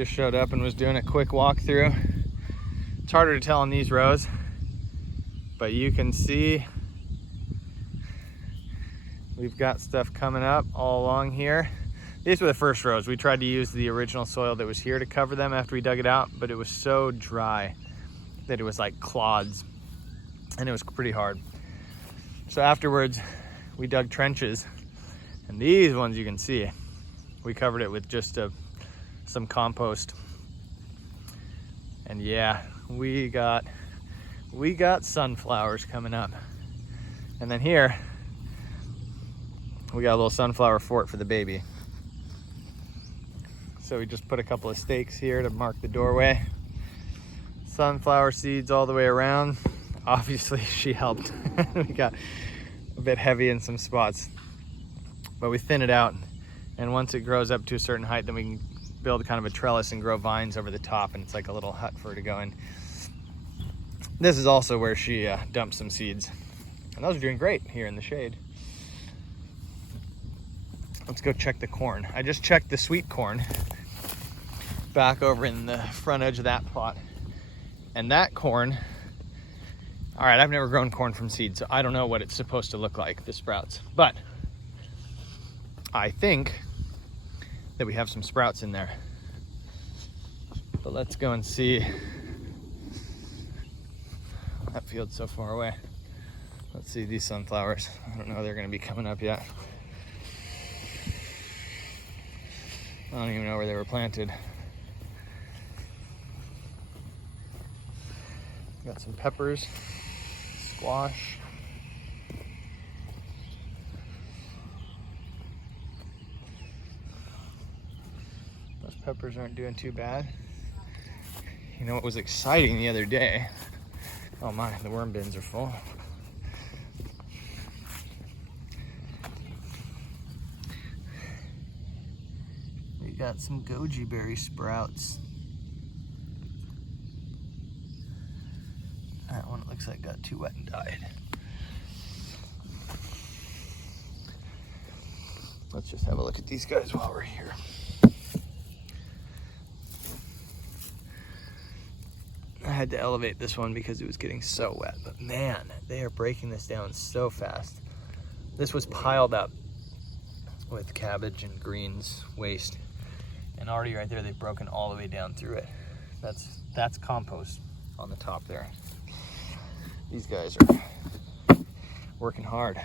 Just showed up and was doing a quick walkthrough. It's harder to tell in these rows, but you can see we've got stuff coming up all along here. These were the first rows. We tried to use the original soil that was here to cover them after we dug it out, but it was so dry that it was like clods and it was pretty hard. So afterwards, we dug trenches, and these ones you can see, we covered it with just some compost. And yeah, we got sunflowers coming up. And then here, we got a little sunflower fort for the baby. So we just put a couple of stakes here to mark the doorway. Sunflower seeds all the way around. Obviously she helped. We got a bit heavy in some spots, but we thin it out. And once it grows up to a certain height, then we can build kind of a trellis and grow vines over the top, and it's like a little hut for her to go in. This is also where she dumped some seeds, and those are doing great here in the shade. Let's go check the corn. I just checked the sweet corn back over in the front edge of that plot. And that corn, all right, I've never grown corn from seed, so I don't know what it's supposed to look like, the sprouts. But I think that we have some sprouts in there. But let's go and see. That field's so far away. Let's see these sunflowers. I don't know, they're gonna be coming up yet. I don't even know where they were planted. Got some peppers, squash. Those peppers aren't doing too bad. You know what was exciting the other day? Oh my, the worm bins are full. We got some goji berry sprouts. That one looks like got too wet and died. Let's just have a look at these guys while we're here. I had to elevate this one because it was getting so wet, but man, they are breaking this down so fast. This was piled up with cabbage and greens waste, and already right there they've broken all the way down through it. That's compost on the top there. These guys are working hard.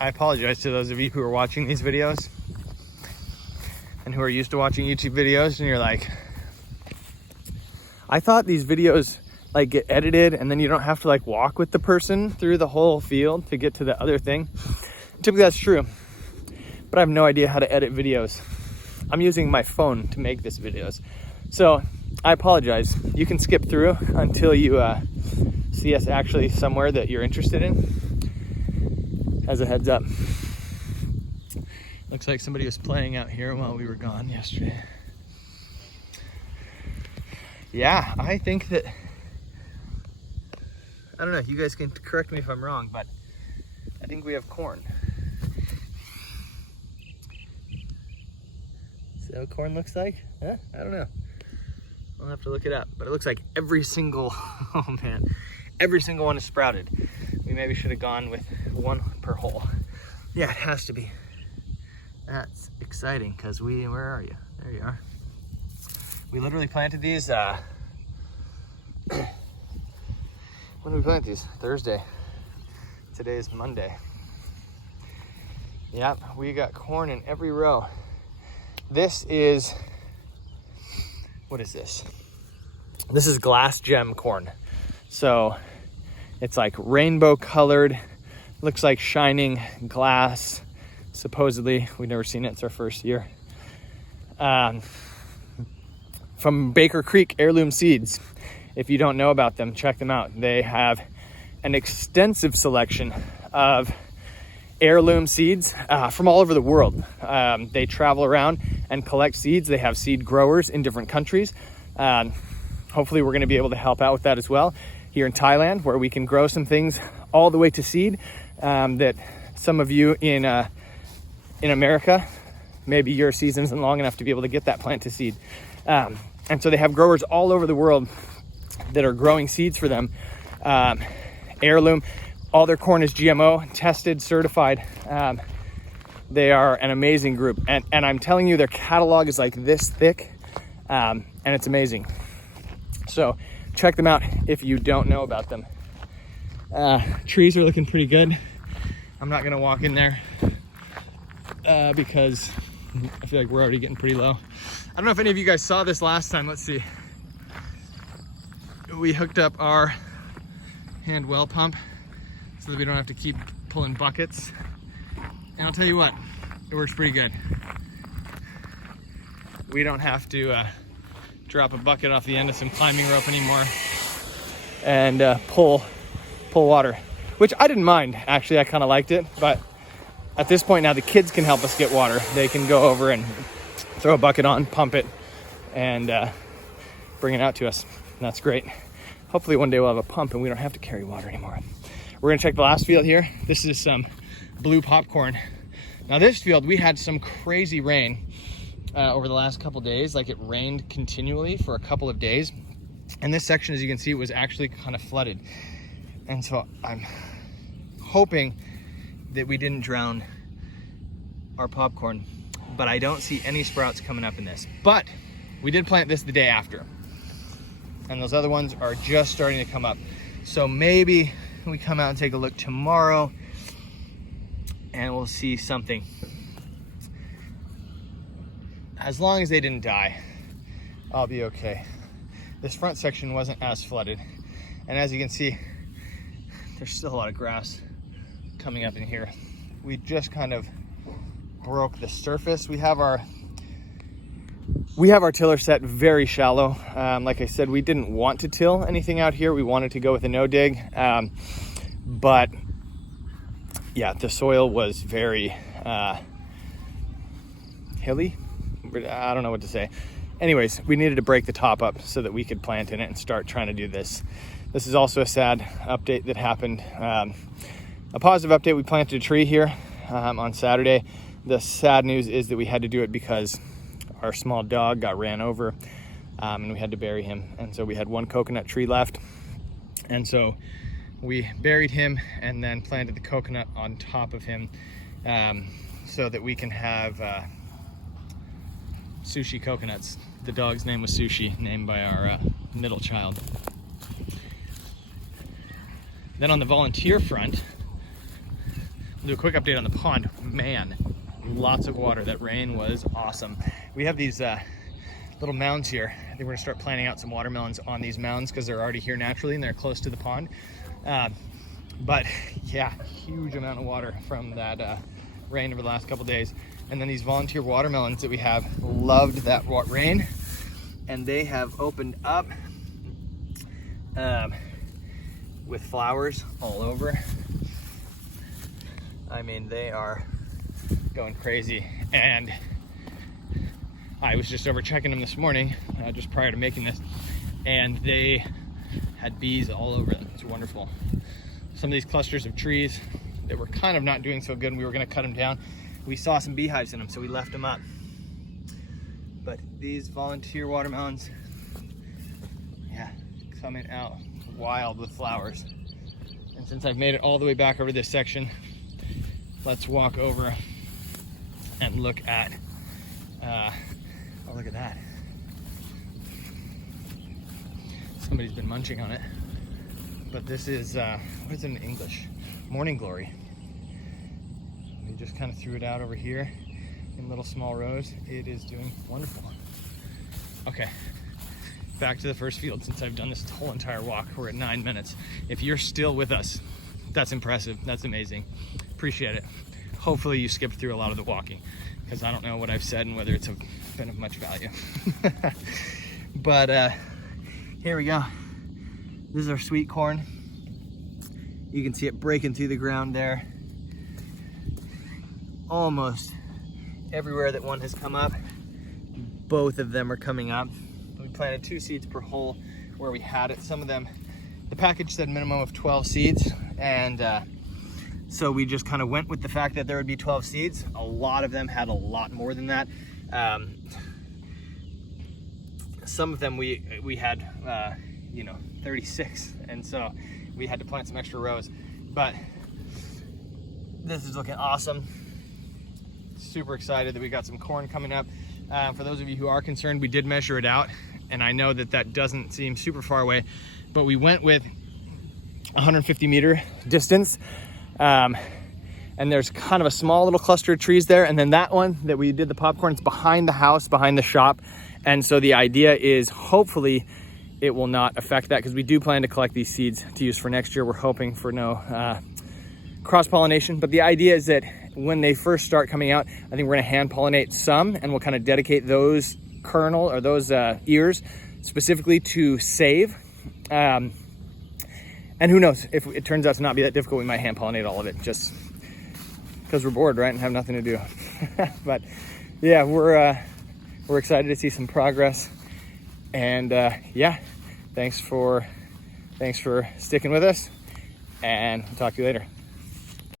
I apologize to those of you who are watching these videos and who are used to watching YouTube videos, and you're like, I thought these videos like get edited and then you don't have to like walk with the person through the whole field to get to the other thing. Typically that's true, but I have no idea how to edit videos. I'm using my phone to make this videos. So I apologize. You can skip through until you see us actually somewhere that you're interested in, as a heads up. Looks like somebody was playing out here while we were gone yesterday. Yeah, I think that, I don't know, you guys can correct me if I'm wrong, but I think we have corn. See what corn looks like? Huh? I don't know. I'll have to look it up, but it looks like every single, oh man, every single one is sprouted. We maybe should have gone with one per hole. Yeah, it has to be. That's exciting, because where are you? There you are. We literally planted these, when did we plant these? Thursday. Today is Monday. Yep, we got corn in every row. This is, what is this? This is glass gem corn. So it's like rainbow colored, looks like shining glass. Supposedly, we've never seen it, it's our first year. From Baker Creek Heirloom Seeds. If you don't know about them, check them out. They have an extensive selection of heirloom seeds from all over the world. They travel around and collect seeds. They have seed growers in different countries. Hopefully we're gonna be able to help out with that as well here in Thailand, where we can grow some things all the way to seed that some of you in in America, maybe your season isn't long enough to be able to get that plant to seed. And so they have growers all over the world that are growing seeds for them. Heirloom, all their corn is GMO, tested, certified. They are an amazing group. And I'm telling you, their catalog is like this thick, and it's amazing. So check them out if you don't know about them. Trees are looking pretty good. I'm not gonna walk in there because I feel like we're already getting pretty low. I don't know if any of you guys saw this last time. Let's see. We hooked up our hand well pump so that we don't have to keep pulling buckets. And I'll tell you what, it works pretty good. We don't have to drop a bucket off the end of some climbing rope anymore and pull water, which I didn't mind. Actually, I kind of liked it, but at this point now the kids can help us get water. They can go over and throw a bucket on, pump it, and bring it out to us. And that's great. Hopefully one day we'll have a pump and we don't have to carry water anymore. We're gonna check the last field here. This is some blue popcorn. Now this field, we had some crazy rain over the last couple days. Like, it rained continually for a couple of days. And this section, as you can see, was actually kind of flooded. And so I'm hoping that we didn't drown our popcorn, but I don't see any sprouts coming up in this. But we did plant this the day after, and those other ones are just starting to come up. So maybe we come out and take a look tomorrow and we'll see something. As long as they didn't die, I'll be okay. This front section wasn't as flooded, and as you can see, there's still a lot of grass coming up in here. We just kind of broke the surface. We have our tiller set very shallow. Like I said, we didn't want to till anything out here. We wanted to go with a no dig, but yeah, the soil was very hilly. I don't know what to say. Anyways, we needed to break the top up so that we could plant in it and start trying to do this. This is also a sad update that happened. A positive update, we planted a tree here on Saturday. The sad news is that we had to do it because our small dog got ran over, and we had to bury him. And so we had one coconut tree left. And so we buried him and then planted the coconut on top of him, so that we can have Sushi coconuts. The dog's name was Sushi, named by our middle child. Then on the volunteer front, we'll do a quick update on the pond. Man, lots of water. That rain was awesome. We have these little mounds here. I think we're gonna start planting out some watermelons on these mounds because they're already here naturally and they're close to the pond. But yeah, huge amount of water from that rain over the last couple days. And then these volunteer watermelons that we have loved that rain, and they have opened up with flowers all over. I mean, they are going crazy. And I was just over checking them this morning, just prior to making this, and they had bees all over them. It's wonderful. Some of these clusters of trees that were kind of not doing so good, and we were going to cut them down. We saw some beehives in them, so we left them up. But these volunteer watermelons, yeah, coming out wild with flowers. And since I've made it all the way back over this section, let's walk over and look at, oh, look at that. Somebody's been munching on it. But this is, what is it in English? Morning Glory. We just kind of threw it out over here in little small rows. It is doing wonderful. Okay, back to the first field. Since I've done this whole entire walk, we're at 9 minutes. If you're still with us, that's impressive. That's amazing. Appreciate it. Hopefully you skipped through a lot of the walking, because I don't know what I've said and whether it's been of much value. But here we go. This is our sweet corn. You can see it breaking through the ground there. Almost everywhere that one has come up, both of them are coming up. We planted 2 seeds per hole where we had it. Some of them, the package said minimum of 12 seeds, and So we just kind of went with the fact that there would be 12 seeds. A lot of them had a lot more than that. Some of them we had, 36. And so we had to plant some extra rows, but this is looking awesome. Super excited that we got some corn coming up. For those of you who are concerned, we did measure it out, and I know that that doesn't seem super far away, but we went with 150 meter distance. And there's kind of a small little cluster of trees there. And then that one that we did the popcorn is behind the house, behind the shop. And so the idea is hopefully it will not affect that, because we do plan to collect these seeds to use for next year. We're hoping for no cross-pollination, but the idea is that when they first start coming out, I think we're gonna hand pollinate some, and we'll kind of dedicate those kernel or those ears specifically to save. And who knows, if it turns out to not be that difficult, we might hand pollinate all of it, just because we're bored, right, and have nothing to do. But yeah, we're excited to see some progress, and yeah, thanks for sticking with us, and I'll talk to you later.